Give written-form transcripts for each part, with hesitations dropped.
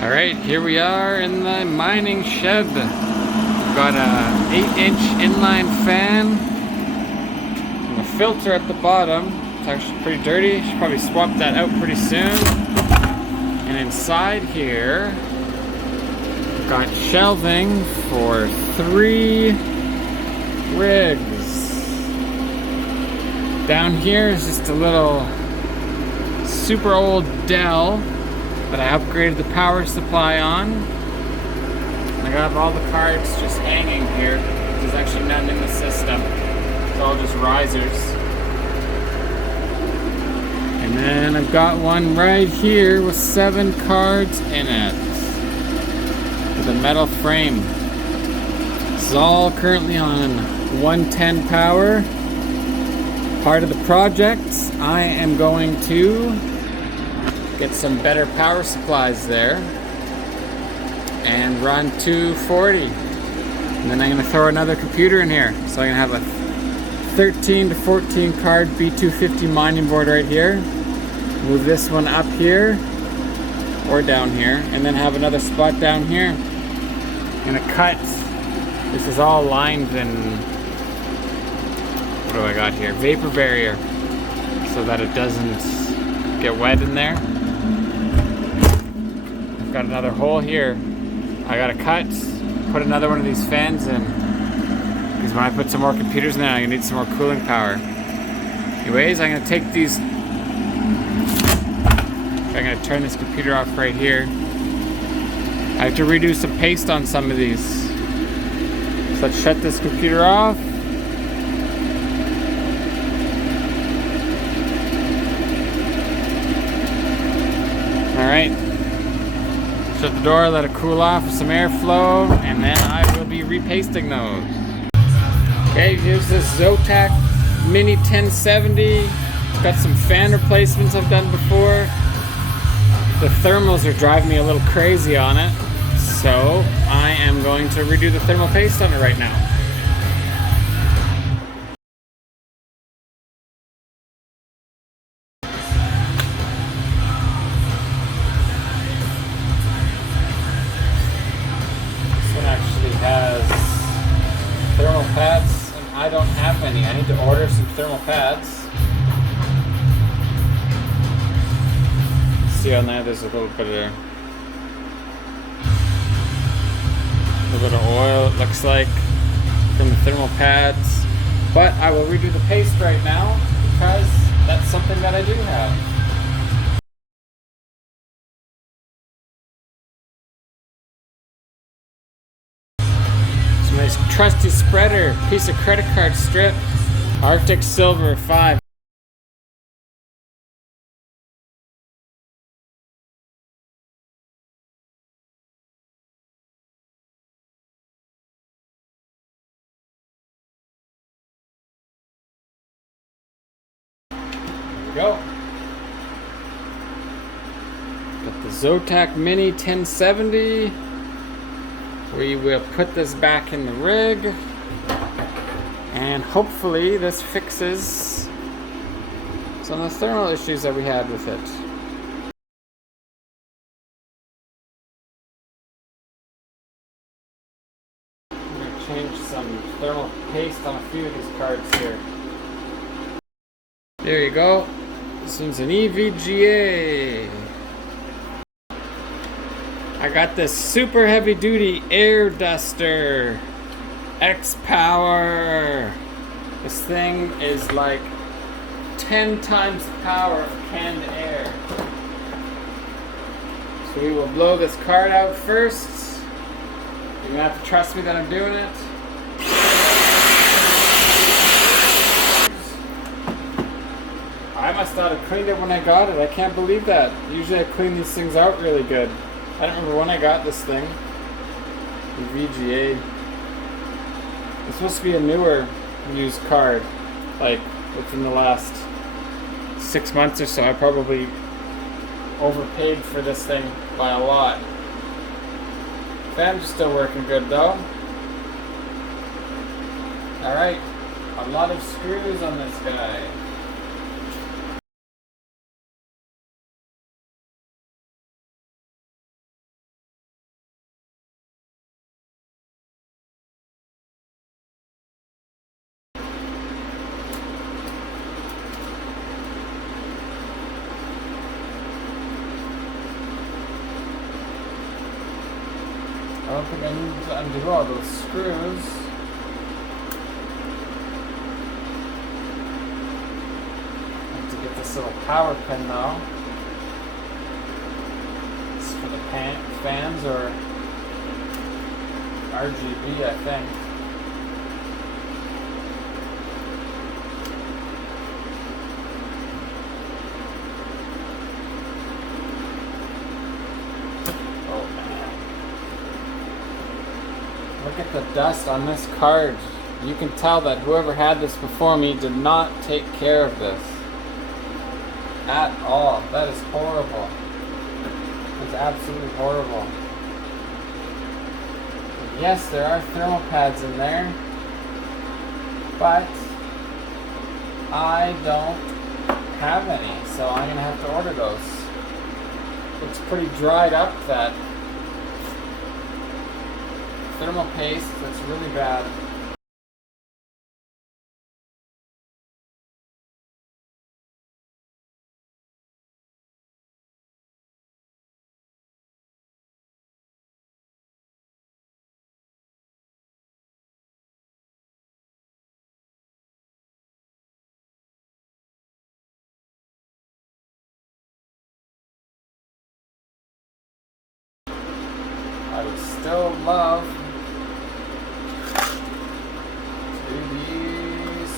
Alright, here we are in the mining shed. We've got a 8-inch inline fan and a filter at the bottom. It's actually pretty dirty. Should probably swap that out pretty soon. And inside here, we've got shelving for 3 rigs. Down here is just a little super old Dell that I upgraded the power supply on. I got all the cards just hanging here. There's actually none in the system. It's all just risers. And then I've got one right here with 7 cards in it, with a metal frame. This is all currently on 110 power. Part of the project, I am going to get some better power supplies there and run 240. And then I'm going to throw another computer in here. So I'm going to have a 13 to 14 card B250 mining board right here. Move this one up here or down here, and then have another spot down here. I'm going to cut. This is all lined in, what do I got here? Vapor barrier, so that it doesn't get wet in there. I've got another hole here. I gotta cut, put another one of these fans in, because when I put some more computers in there, I'm gonna need some more cooling power. Anyways, I'm gonna take these, I'm gonna turn this computer off right here. I have to redo some paste on some of these. So let's shut this computer off. Alright, shut the door, let it cool off with some airflow, and then I will be repasting those. Okay, here's this Zotac Mini 1070. Got some fan replacements I've done before. The thermals are driving me a little crazy on it, so I am going to redo the thermal paste on it right now. Has thermal pads, and I don't have any. I need to order some thermal pads. See on there, there's a little bit of oil, it looks like, from the thermal pads. But I will redo the paste right now because that's something that I do have. Nice trusty spreader, piece of credit card strip, Arctic Silver 5. There we go. Got the Zotac Mini 1070. We will put this back in the rig, and hopefully this fixes some of the thermal issues that we had with it. I'm going to change some thermal paste on a few of these cards here. There you go. This one's an EVGA. I got this super heavy duty air duster. X power. This thing is like 10 times the power of canned air. So we will blow this card out first. You're gonna have to trust me that I'm doing it. I must not have cleaned it when I got it. I can't believe that. Usually I clean these things out really good. I don't remember when I got this thing. The VGA. It's supposed to be a newer used card. Like within the last 6 months or so. I probably overpaid for this thing by a lot. Fan's still working good though. Alright. A lot of screws on this guy. I don't think I need to undo all those screws. I have to get this little power pin though. It's for the fans or RGB, I think. Look at the dust on this card. You can tell that whoever had this before me did not take care of this at all. That is horrible. It's absolutely horrible. And yes, there are thermal pads in there, but I don't have any, so I'm gonna have to order those. It's pretty dried up, that thermal paste. That's really bad. I would still love to do these.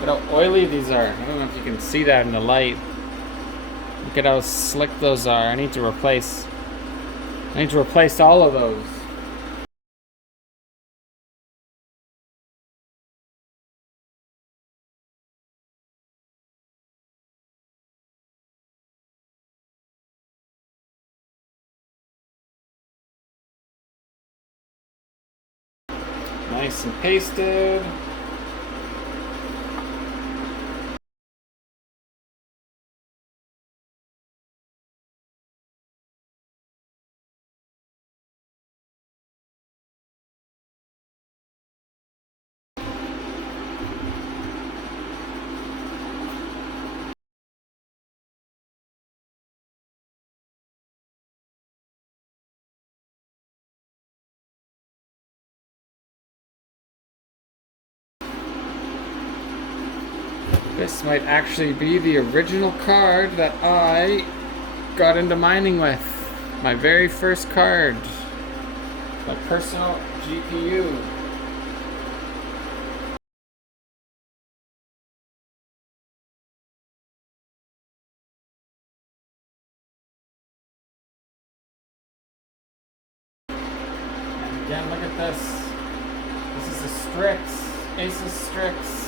Look at how oily these are. I don't know if you can see that in the light. Look at how slick those are. I need to replace all of those. Nice and pasted. This might actually be the original card that I got into mining with. My very first card. My personal GPU. And again, look at this. This is a Strix. Asus Strix.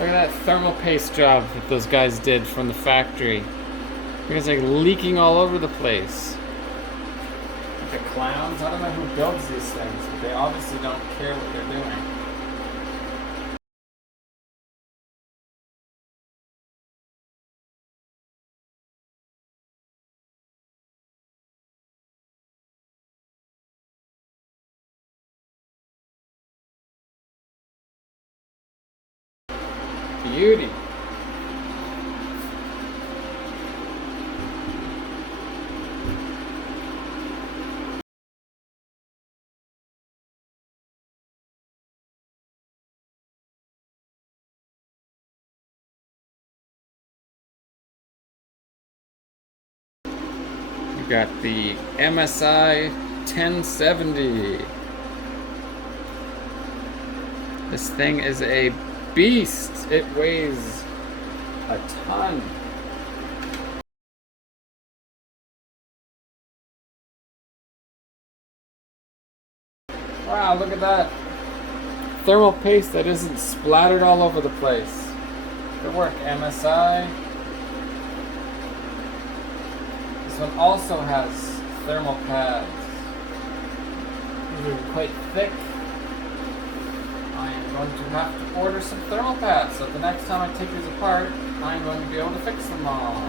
Look at that thermal paste job that those guys did from the factory. It's like leaking all over the place. The clowns, I don't know who builds these things, but they obviously don't care what they're doing. Beauty. You got the MSI 1070. This thing is a beast. It weighs a ton. Wow, look at that. Thermal paste that isn't splattered all over the place. Good work, MSI. This one also has thermal pads. These are quite thick. I am going to have to order some thermal pads, so the next time I take these apart, I'm going to be able to fix them all.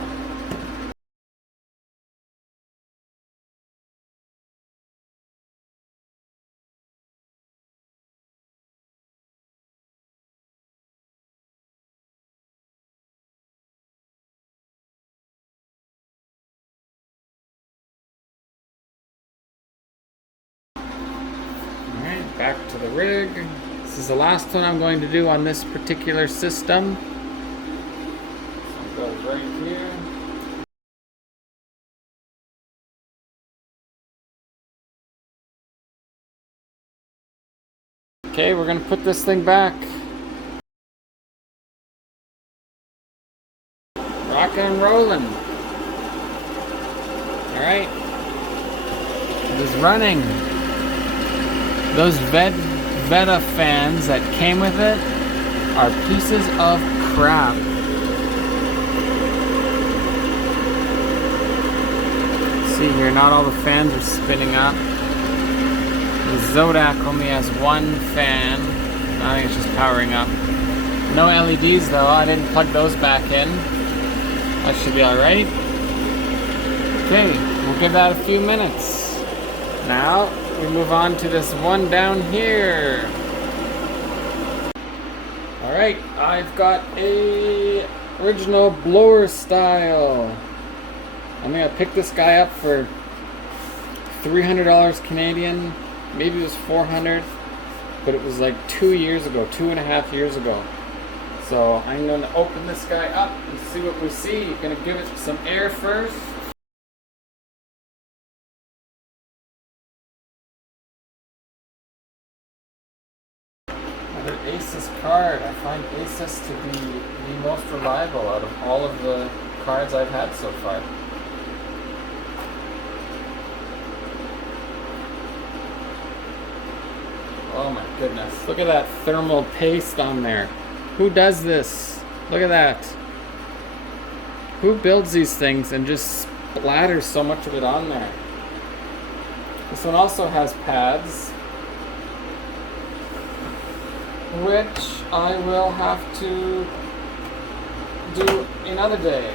back to the rig. This is the last one I'm going to do on this particular system. So it goes right here. Okay, we're gonna put this thing back. Rocking and rolling. Alright. It is running. Those Veta fans that came with it are pieces of crap. See here, not all the fans are spinning up. The Zotac only has one fan. I think it's just powering up. No LEDs though, I didn't plug those back in. That should be alright. Okay, we'll give that a few minutes. Now, we move on to this one down here. Alright, I've got a original blower style. I'm gonna pick this guy up for $300 Canadian. Maybe it was 400, but it was like 2 years ago, 2.5 years ago. So I'm gonna open this guy up and see what we see. Gonna give it some air first. Another Asus card. I find Asus to be the most reliable out of all of the cards I've had so far. Oh my goodness. Look at that thermal paste on there. Who does this? Look at that. Who builds these things and just splatters so much of it on there? This one also has pads, which I will have to do another day.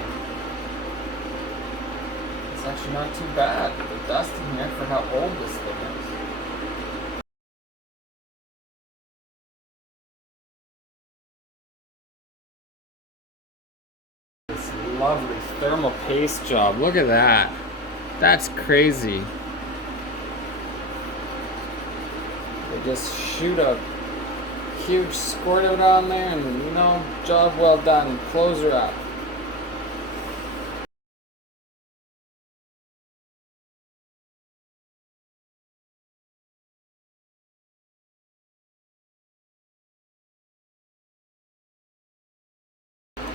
It's actually not too bad. The dust in here for how old this thing is. Lovely thermal paste job. Look at that. That's crazy. They just shoot a huge squirt out on there and, you know, job well done. Close her up.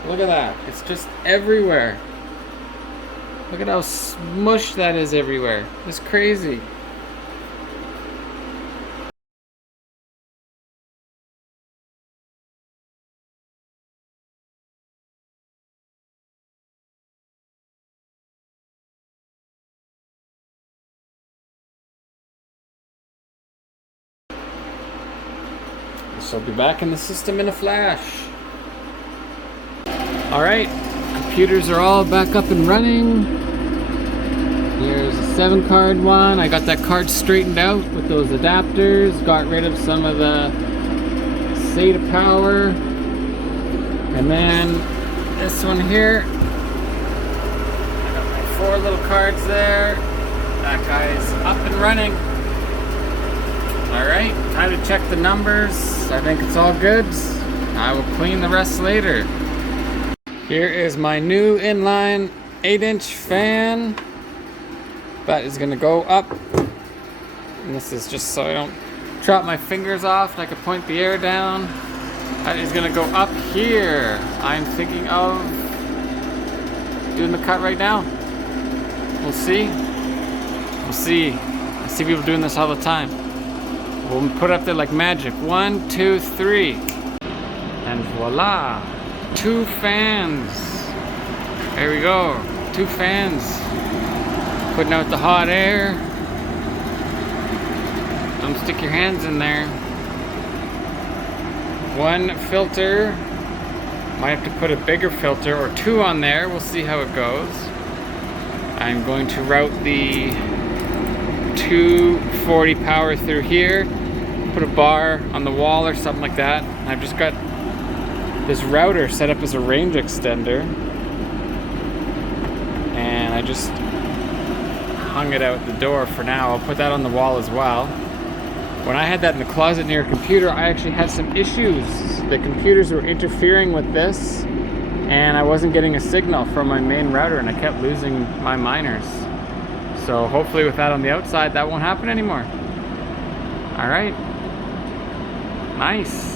Look at that. It's just everywhere. Look at how smushed that is everywhere. It's crazy. This will be back in the system in a flash. Alright, computers are all back up and running. Here's a 7-card one. I got that card straightened out with those adapters. Got rid of some of the SATA power. And then this one here. I got my 4 little cards there. That guy's up and running. Alright, time to check the numbers. I think it's all good. I will clean the rest later. Here is my new inline 8-inch fan. That is gonna go up. And this is just so I don't drop my fingers off and I can point the air down. That is gonna go up here. I'm thinking of doing the cut right now. We'll see. We'll see. I see people doing this all the time. We'll put it up there like magic. 1, 2, 3. And voila. 2 fans. There we go. 2 fans. Putting out the hot air. Don't stick your hands in there. 1 filter. Might have to put a bigger filter or 2 on there. We'll see how it goes. I'm going to route the 240 power through here. Put a bar on the wall or something like that. I've just got this router set up as a range extender, and I just hung it out the door for now. I'll put that on the wall as well. When I had that in the closet near a computer, I actually had some issues. The computers were interfering with this, and I wasn't getting a signal from my main router, and I kept losing my miners. So hopefully with that on the outside, that won't happen anymore. All right. Nice.